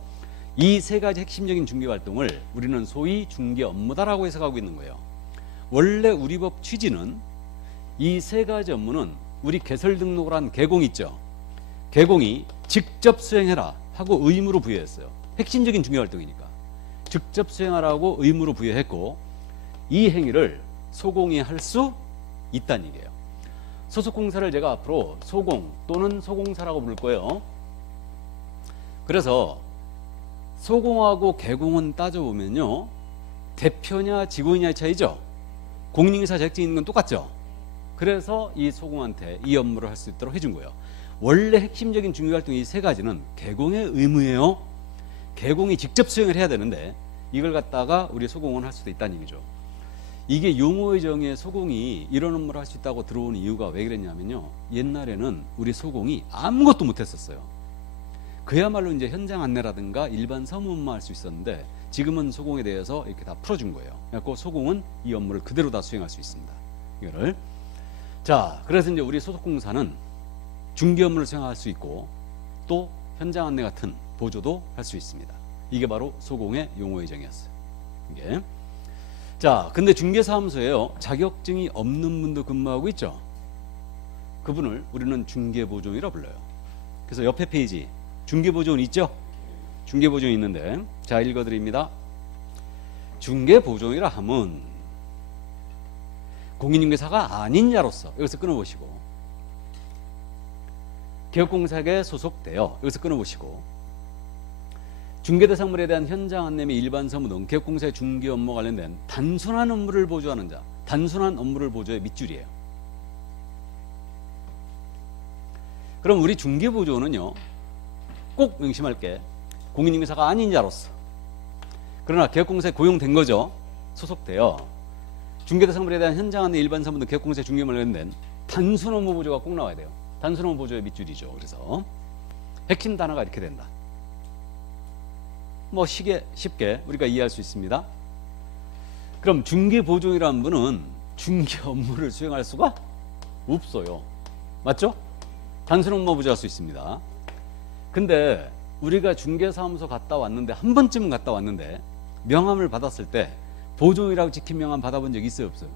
이 세 가지 핵심적인 중개 활동을 우리는 소위 중개 업무다라고 해석하고 있는 거예요. 원래 우리 법 취지는 이 세 가지 업무는 우리 개설 등록을 한 개공 있죠. 개공이 직접 수행해라 하고 의무로 부여했어요. 핵심적인 중개 활동이니까 직접 수행하라고 의무로 부여했고, 이 행위를 소공이 할 수 있다는 얘기예요. 소속공사를 제가 앞으로 소공 또는 소공사라고 부를 거예요. 그래서 소공하고 개공은 따져보면요, 대표냐 직원이냐의 차이죠. 공인중개사 자격증이 있는 건 똑같죠. 그래서 이 소공한테 이 업무를 할 수 있도록 해준 거예요. 원래 핵심적인 중개활동 이 세 가지는 개공의 의무예요. 개공이 직접 수행을 해야 되는데 이걸 갖다가 우리 소공은 할 수도 있다는 얘기죠. 이게 용어의 정의에 소공이 이런 업무를 할 수 있다고 들어오는 이유가 왜 그랬냐면요. 옛날에는 우리 소공이 아무것도 못했었어요. 그야말로 이제 현장 안내라든가 일반 사무 업무만 할 수 있었는데 지금은 소공에 대해서 이렇게 다 풀어준 거예요. 그래서 소공은 이 업무를 그대로 다 수행할 수 있습니다. 이거를. 자, 그래서 이제 우리 소속공사는 중개 업무를 수행할 수 있고 또 현장 안내 같은 보조도 할 수 있습니다. 이게 바로 소공의 용어의 정의였어요. 이게. 자, 근데 중개사무소에요. 자격증이 없는 분도 근무하고 있죠. 그분을 우리는 중개보조원이라 불러요. 그래서 옆에 페이지 중개보조원 있죠? 중개보조원 있는데 자, 읽어드립니다. 중개보조원이라 함은 공인중개사가 아닌 자로서 여기서 끊어보시고 개업공사에 소속되어 여기서 끊어보시고 중개대상물에 대한 현장 안내 및 일반 사무 등 개업공사의 중개 업무와 관련된 단순한 업무를 보조하는 자, 단순한 업무를 보조의 밑줄이에요. 그럼 우리 중개보조원은요, 꼭 명심할게. 공인중개사가 아닌 자로서, 그러나 개업공사에 고용된 거죠. 소속되어 중개대상물에 대한 현장 안내 일반 사무 등 개업공사의 중개 업무와 관련된 단순 업무 보조가 꼭 나와야 돼요. 단순 업무 보조의 밑줄이죠. 그래서 핵심 단어가 이렇게 된다. 뭐 쉽게 우리가 이해할 수 있습니다. 그럼 중개보조원이라는 분은 중개 업무를 수행할 수가 없어요. 맞죠? 단순 업무 보조할 수 있습니다. 근데 우리가 중개사무소 갔다 왔는데 한 번쯤은 갔다 왔는데 명함을 받았을 때 보조원이라고 찍힌 명함 받아본 적 있어요? 없어요?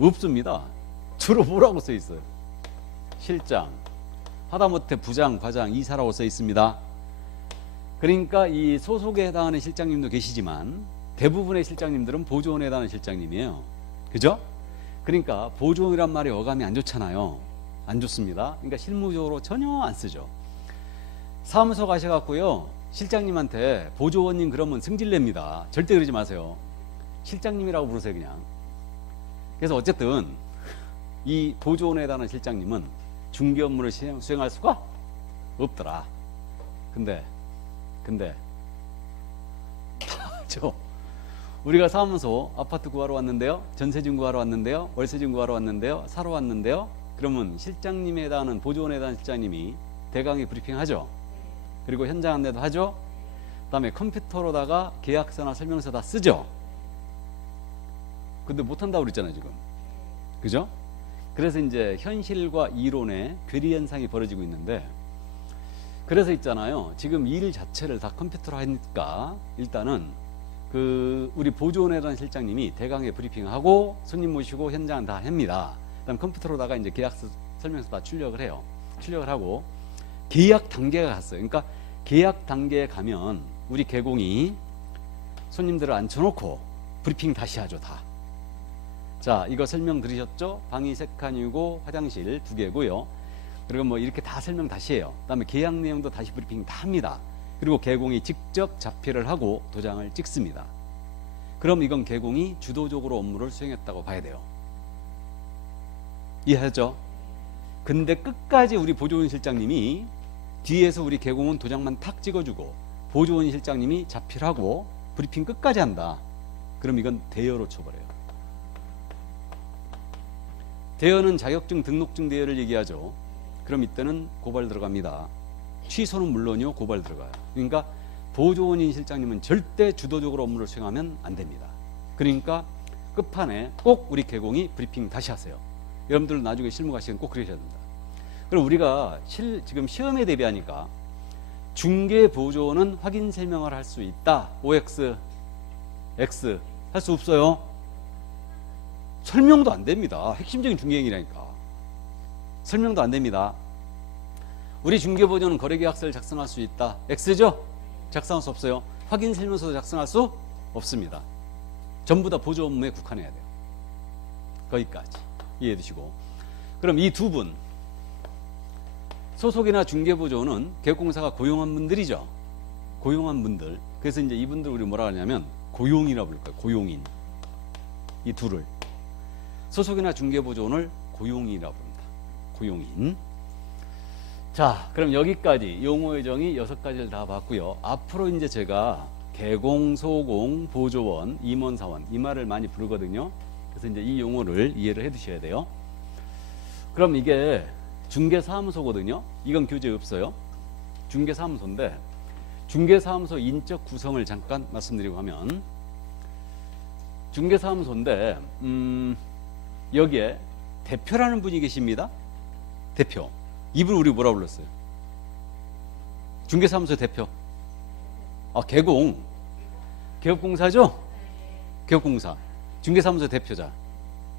없습니다. 주로 뭐라고 써 있어요? 실장, 하다못해 부장, 과장, 이사라고 써 있습니다. 그러니까 이 소속에 해당하는 실장님도 계시지만 대부분의 실장님들은 보조원에 해당하는 실장님이에요. 그죠? 그러니까 보조원이란 말이 어감이 안 좋잖아요. 안 좋습니다. 그러니까 실무적으로 전혀 안 쓰죠. 사무소 가셔갖고요, 실장님한테 보조원님 그러면 승질냅니다. 절대 그러지 마세요. 실장님이라고 부르세요, 그냥. 그래서 어쨌든 이 보조원에 해당하는 실장님은 중개 업무를 수행할 수가 없더라. 근데 우리가 사무소 아파트 구하러 왔는데요, 전세증 구하러 왔는데요, 월세증 구하러 왔는데요, 사러 왔는데요. 그러면 실장님에 해당하는 보조원에 해당하는 실장님이 대강의 브리핑하죠. 그리고 현장 안내도 하죠. 그다음에 컴퓨터로다가 계약서나 설명서 다 쓰죠. 근데 못한다고 그랬잖아요, 지금. 그죠? 그래서 이제 현실과 이론의 괴리 현상이 벌어지고 있는데, 그래서 있잖아요, 지금 일 자체를 다 컴퓨터로 하니까 일단은 그 우리 보조원에 대한 실장님이 대강의 브리핑하고 손님 모시고 현장 다 합니다. 그다음 컴퓨터로다가 이제 계약서 설명서 다 출력을 해요. 출력을 하고 계약 단계가 갔어요. 그러니까 계약 단계에 가면 우리 개공이 손님들을 앉혀놓고 브리핑 다시 하죠, 다. 자, 이거 설명 들으셨죠? 방이 3칸이고 화장실 2개고요. 그리고 뭐 이렇게 다 설명 다시 해요. 그다음에 계약 내용도 다시 브리핑 다 합니다. 그리고 개공이 직접 자필을 하고 도장을 찍습니다. 그럼 이건 개공이 주도적으로 업무를 수행했다고 봐야 돼요. 이해하죠? 근데 끝까지 우리 보조원 실장님이 뒤에서 우리 개공은 도장만 탁 찍어주고 보조원 실장님이 자필하고 브리핑 끝까지 한다. 그럼 이건 대여로 쳐버려요. 대여는 자격증 등록증 대여를 얘기하죠. 그럼 이때는 고발 들어갑니다. 취소는 물론이요, 고발 들어가요. 그러니까 보조원인 실장님은 절대 주도적으로 업무를 수행하면 안 됩니다. 그러니까 끝판에 꼭 우리 개공이 브리핑 다시 하세요. 여러분들 나중에 실무 가시면 꼭 그러셔야 된다. 그럼 우리가 지금 시험에 대비하니까 중개 보조원은 확인 설명을 할 수 있다. OX, X 할 수 없어요. 설명도 안 됩니다. 핵심적인 중개행위라니까. 설명도 안 됩니다. 우리 중개보조는 거래계약서를 작성할 수 있다. X죠? 작성할 수 없어요. 확인 설명서도 작성할 수 없습니다. 전부 다 보조 업무에 국한해야 돼요. 거기까지 이해해 두시고. 그럼 이 두 분, 소속이나 중개보조는 개업공사가 고용한 분들이죠. 고용한 분들. 그래서 이제 이분들 우리 뭐라 하냐면 고용이라고 부를 거예요. 고용인. 이 둘을. 소속이나 중개보조원을 고용이라고 부릅니다. 고용인. 자, 그럼 여기까지 용어의 정의 6가지를 다 봤고요. 앞으로 이제 제가 개공, 소공, 보조원, 임원사원 이 말을 많이 부르거든요. 그래서 이제 이 용어를 이해를 해 두셔야 돼요. 그럼 이게 중개사무소거든요. 이건 교재에 없어요. 중개사무소인데 중개사무소 인적 구성을 잠깐 말씀드리고 하면 중개사무소인데 여기에 대표라는 분이 계십니다. 대표. 이분 우리 뭐라 불렀어요? 중개사무소 대표. 아, 개공. 개업공사죠? 개업공사. 중개사무소 대표자.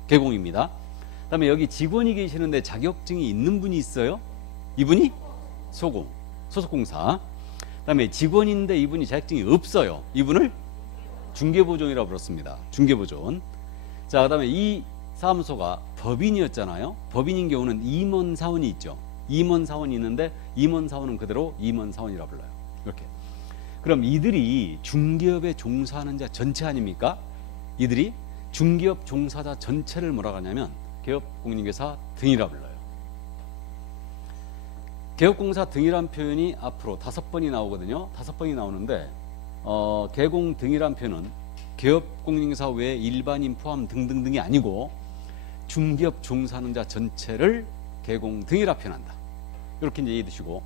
개공입니다. 그 다음에 여기 직원이 계시는데 자격증이 있는 분이 있어요? 이분이 소공. 소속공사. 그 다음에 직원인데 이분이 자격증이 없어요. 이분을 중개보존이라고 불렀습니다. 중개보존. 자, 그 다음에 이 사무소가 법인이었잖아요. 법인인 경우는 임원사원이 있죠. 임원사원이 있는데 임원사원은 그대로 임원사원이라고 불러요. 이렇게. 그럼 이들이 중개업에 종사하는 자 전체 아닙니까? 이들이 중개업 종사자 전체를 뭐라고 하냐면 개업공인중개사 등이라고 불러요. 개업공사 등이란 표현이 앞으로 5번이 나오거든요. 5번이 나오는데 개공 등이란 표현은 개업공인중개사 외에 일반인 포함 등등등이 아니고 중개업 종사하는 자 전체를 개공 등이라 표현한다. 이렇게 이제 이해해 두시고,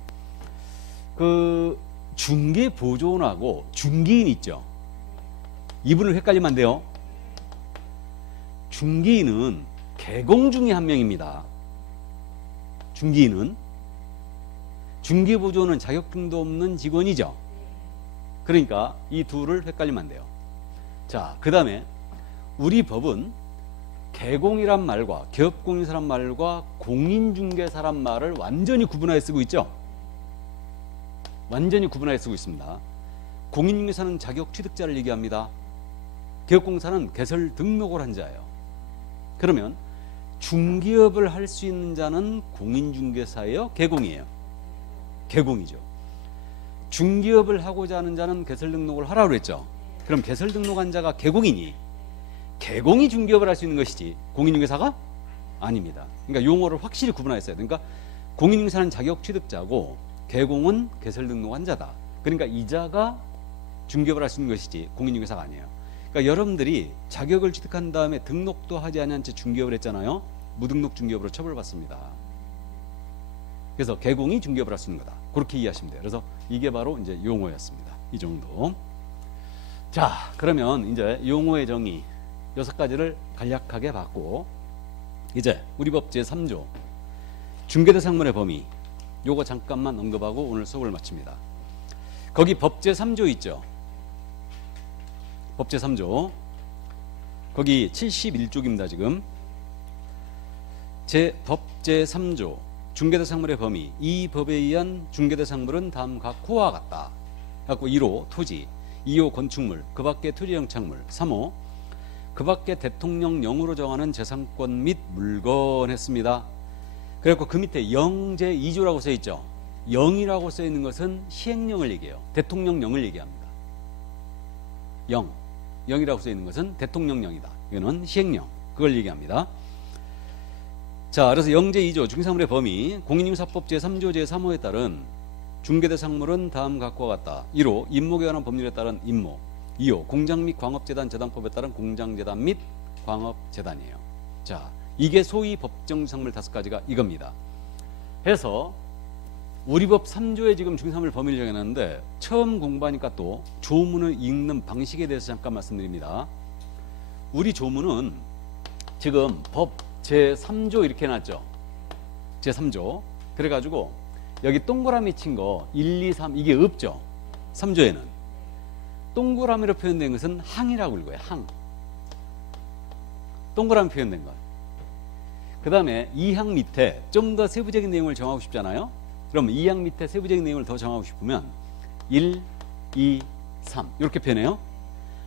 그 중개보존하고 중개인 있죠. 이분을 헷갈리면 안 돼요. 중개인은 개공 중에 한 명입니다. 중개인은. 중개보존은 자격증도 없는 직원이죠. 그러니까 이 둘을 헷갈리면 안 돼요. 자, 그 다음에 우리 법은 개공이란 말과 개업공인사란 말과 공인중개사란 말을 완전히 구분하여 쓰고 있죠. 완전히 구분하여 쓰고 있습니다. 공인중개사는 자격 취득자를 얘기합니다. 개업공사는 개설 등록을 한 자예요. 그러면 중개업을 할 수 있는 자는 공인중개사예요? 개공이에요? 개공이죠. 중개업을 하고자 하는 자는 개설 등록을 하라고 그랬죠. 그럼 개설 등록한 자가 개공이니 개공이 중개업을 할 수 있는 것이지 공인중개사가 아닙니다. 그러니까 용어를 확실히 구분하였어야 돼요. 그러니까 공인중개사는 자격 취득자고 개공은 개설 등록한 자다. 그러니까 이 자가 중개업을 할 수 있는 것이지 공인중개사가 아니에요. 그러니까 여러분들이 자격을 취득한 다음에 등록도 하지 않은 채 중개업을 했잖아요. 무등록 중개업으로 처벌받습니다. 그래서 개공이 중개업을 할 수 있는 거다. 그렇게 이해하시면 돼요. 그래서 이게 바로 이제 용어였습니다. 이 정도. 자, 그러면 이제 용어의 정의 6가지를 간략하게 봤고, 이제 우리 법 제3조 중개대상물의 범위 요거 잠깐만 언급하고 오늘 수업을 마칩니다. 거기 법 제3조 있죠. 법 제3조 거기 71쪽입니다. 지금 법 제3조 중개대상물의 범위, 이 법에 의한 중개대상물은 다음 각 호와 같다. 갖고 1호 토지, 2호 건축물, 그 밖의 토지영착물, 3호 그 밖에 대통령령으로 정하는 재산권 및 물건 했습니다. 그래갖고 그 밑에 영제 2조라고 써 있죠. 영이라고 써 있는 것은 시행령을 얘기해요. 대통령령을 얘기합니다. 영이라고 써 있는 것은 대통령령이다. 이거는 시행령, 그걸 얘기합니다. 자, 그래서 영제 2조 중개사물의 범위, 공인중개사법 제3조 제3호에 따른 중개대상물은 다음 각과 같다. 1호 임목에 관한 법률에 따른 임목, 2호 공장 및 광업재단 재단법에 따른 공장재단 및 광업재단이에요. 자, 이게 소위 법정상물 5가지가 이겁니다. 해서 우리 법 3조에 지금 중개사물 범위를 정해놨는데 처음 공부하니까 또 조문을 읽는 방식에 대해서 잠깐 말씀드립니다. 우리 조문은 지금 법 제3조 이렇게 해놨죠. 제3조. 그래가지고 여기 동그라미 친 거 1, 2, 3 이게 없죠. 3조에는. 동그라미로 표현된 것은 항이라고 읽어요. 항. 동그라미 표현된 것. 그 다음에 이 항 밑에 좀 더 세부적인 내용을 정하고 싶잖아요. 그럼 이 항 밑에 세부적인 내용을 더 정하고 싶으면 1, 2, 3 이렇게 표현해요.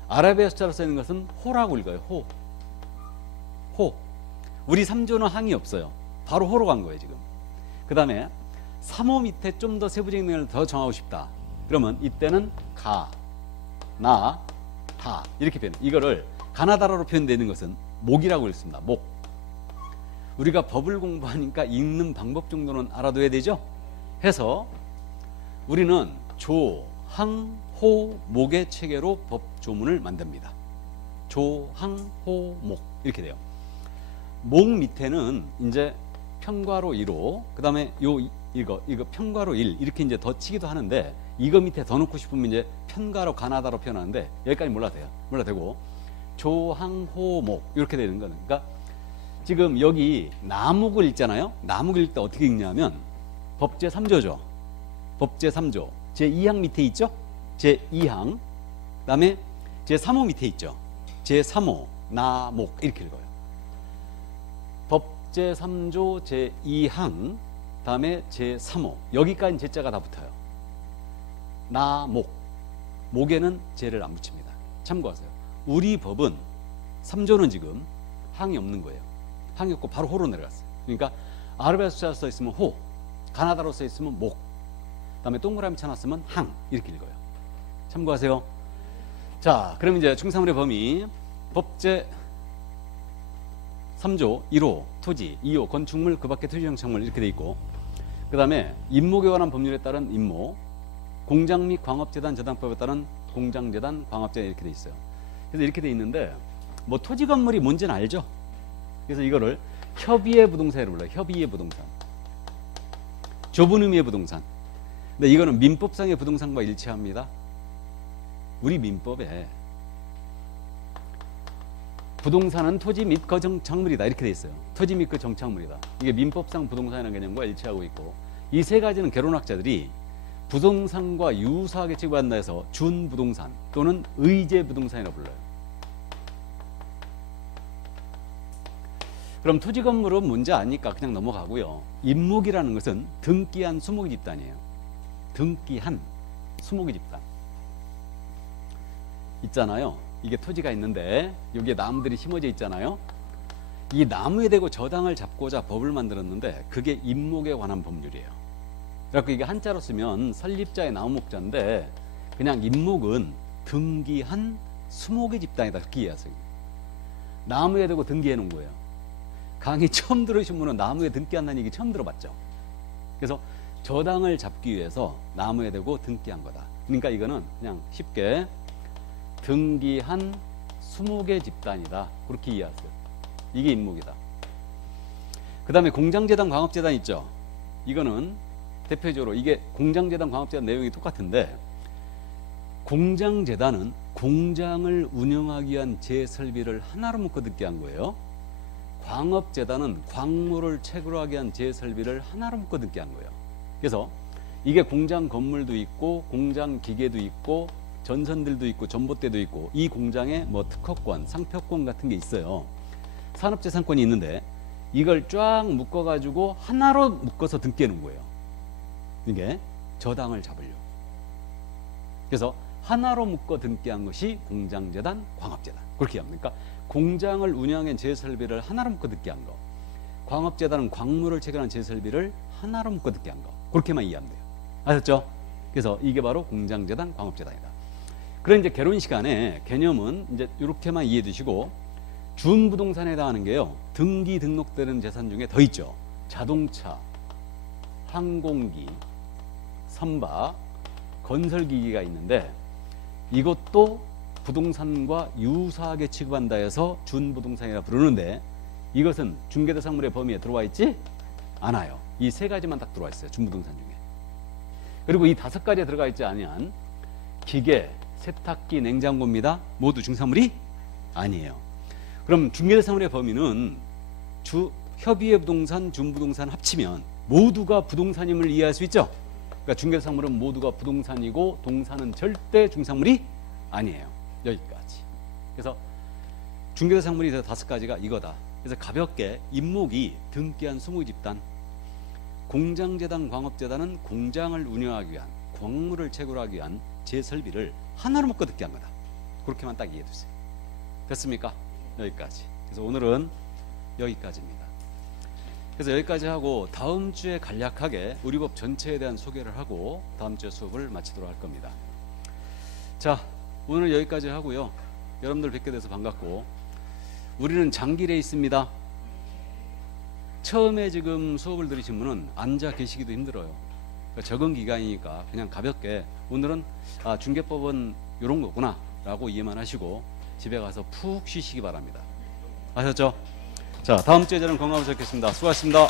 아라비아 숫자로 쓰이는 것은 호라고 읽어요. 호. 우리 3조는 항이 없어요. 바로 호로 간 거예요 지금. 그 다음에 3호 밑에 좀 더 세부적인 내용을 더 정하고 싶다. 그러면 이때는 가, 나, 다 이렇게 표현해요. 이거를 가나다라로 표현되는 것은 목이라고 읽습니다. 목. 우리가 법을 공부하니까 읽는 방법 정도는 알아둬야 되죠. 해서 우리는 조, 항, 호, 목의 체계로 법조문을 만듭니다. 조, 항, 호, 목 이렇게 돼요. 목 밑에는 이제 편과로 2로 그 다음에 이거 편과로 1 이렇게 이제 더 치기도 하는데 이거 밑에 더 넣고 싶으면 이제 편과로 가나다로 표현하는데 여기까지 몰라도 돼요. 몰라도 되고 조, 항, 호, 목 이렇게 되는 거는 그러니까 지금 여기 나목을 읽잖아요. 나목을 읽을 때 어떻게 읽냐면 법제 3조죠. 법제 3조 제2항 밑에 있죠. 제2항 그 다음에 제3호 밑에 있죠. 제3호 나목 이렇게 읽어요. 법제 3조 제2항 다음에 제3호 여기까지 제자가 다 붙어요. 나목 목에는 제를 안 붙입니다. 참고하세요. 우리 법은 3조는 지금 항이 없는 거예요. 항이 없고 바로 호로 내려갔어요. 그러니까 아르베 숫자 써 있으면 호, 가나다로 써 있으면 목, 그다음에 동그라미 쳐놨으면 항 이렇게 읽어요. 참고하세요. 자, 그럼 이제 중사물의 범위 법제 3조 1호 토지, 2호 건축물, 그 밖에 토지정착물 이렇게 돼 있고 그 다음에 임목에 관한 법률에 따른 임목, 공장 및 광업재단 재단법에 따른 공장재단 광업재단 이렇게 돼 있어요. 그래서 이렇게 돼 있는데 뭐 토지 건물이 뭔지는 알죠. 그래서 이거를 협의의 부동산이라고 불러요. 협의의 부동산, 좁은 의미의 부동산. 근데 이거는 민법상의 부동산과 일치합니다. 우리 민법에 부동산은 토지 및 그 정착물이다 이렇게 돼 있어요. 토지 및 그 정착물이다. 이게 민법상 부동산이라는 개념과 일치하고 있고 이 세 가지는 개론학자들이 부동산과 유사하게 취급한다 해서 준부동산 또는 의제부동산이라고 불러요. 그럼 토지 건물은 뭔지 아니까 그냥 넘어가고요. 임목이라는 것은 등기한 수목의 집단이에요. 등기한 수목의 집단 있잖아요. 이게 토지가 있는데 여기에 나무들이 심어져 있잖아요. 이 나무에 대고 저당을 잡고자 법을 만들었는데 그게 임목에 관한 법률이에요. 그래서 이게 한자로 쓰면 설립자의 나무목자인데 그냥 임목은 등기한 수목의 집단이다 그렇게 이해하세요. 나무에 대고 등기해 놓은 거예요. 강의 처음 들으신 분은 나무에 등기한다는 얘기 처음 들어봤죠. 그래서 저당을 잡기 위해서 나무에 대고 등기한 거다. 그러니까 이거는 그냥 쉽게 등기한 수목의 집단이다 그렇게 이해하세요. 이게 임목이다. 그 다음에 공장재단 광업재단 있죠. 이거는 대표적으로 이게 공장재단 광업재단 내용이 똑같은데 공장재단은 공장을 운영하기 위한 재설비를 하나로 묶어 등기한 거예요. 광업재단은 광물을 채굴하기 위한 재설비를 하나로 묶어 등기한 거예요. 그래서 이게 공장 건물도 있고 공장 기계도 있고 전선들도 있고 전봇대도 있고 이 공장에 뭐 특허권, 상표권 같은 게 있어요. 산업재산권이 있는데 이걸 쫙 묶어가지고 하나로 묶어서 등기해 놓은 거예요. 이게 저당을 잡으려고. 그래서 하나로 묶어 등기한 것이 공장재단, 광업재단 그렇게 합니까? 공장을 운영한 재설비를 하나로 묶어 등기한 거, 광업재단은 광물을 채굴한 재설비를 하나로 묶어 등기한 거 그렇게만 이해하면 돼요. 아셨죠? 그래서 이게 바로 공장재단, 광업재단이다. 그런 이제 개론 시간에 개념은 이제 이렇게만 이해해 두시고 준부동산에 해당하는 게요. 등기 등록되는 재산 중에 더 있죠. 자동차, 항공기, 선박, 건설기기가 있는데 이것도 부동산과 유사하게 취급한다 해서 준부동산이라 부르는데 이것은 중개대상물의 범위에 들어와 있지 않아요. 이 세 가지만 딱 들어와 있어요. 준부동산 중에. 그리고 이 5가지에 들어가 있지 아니한 기계, 세탁기, 냉장고입니다. 모두 중사물이 아니에요. 그럼 중개대상물의 범위는 협의의 부동산, 준부동산 합치면 모두가 부동산임을 이해할 수 있죠. 그러니까 중개대상물은 모두가 부동산이고 동산은 절대 중상물이 아니에요. 여기까지. 그래서 중개대상물이 5가지가 이거다. 그래서 가볍게 임목이 등기한 수목의 집단, 공장재단, 광업재단은 공장을 운영하기 위한 광물을 채굴하기 위한 재설비를 하나로 묶어 등기한 거다. 그렇게만 딱 이해해 두세요. 됐습니까? 여기까지. 그래서 오늘은 여기까지입니다. 그래서 여기까지 하고 다음 주에 간략하게 우리 법 전체에 대한 소개를 하고 다음 주에 수업을 마치도록 할 겁니다. 자, 오늘 여기까지 하고요. 여러분들 뵙게 돼서 반갑고 우리는 장길에 있습니다. 처음에 지금 수업을 들으신 분은 앉아 계시기도 힘들어요. 적응 기간이니까 그냥 가볍게 오늘은 중개법은 이런 거구나 라고 이해만 하시고 집에 가서 푹 쉬시기 바랍니다. 아셨죠? 자, 다음 주에 저는 건강하게 뵙겠습니다. 수고하셨습니다.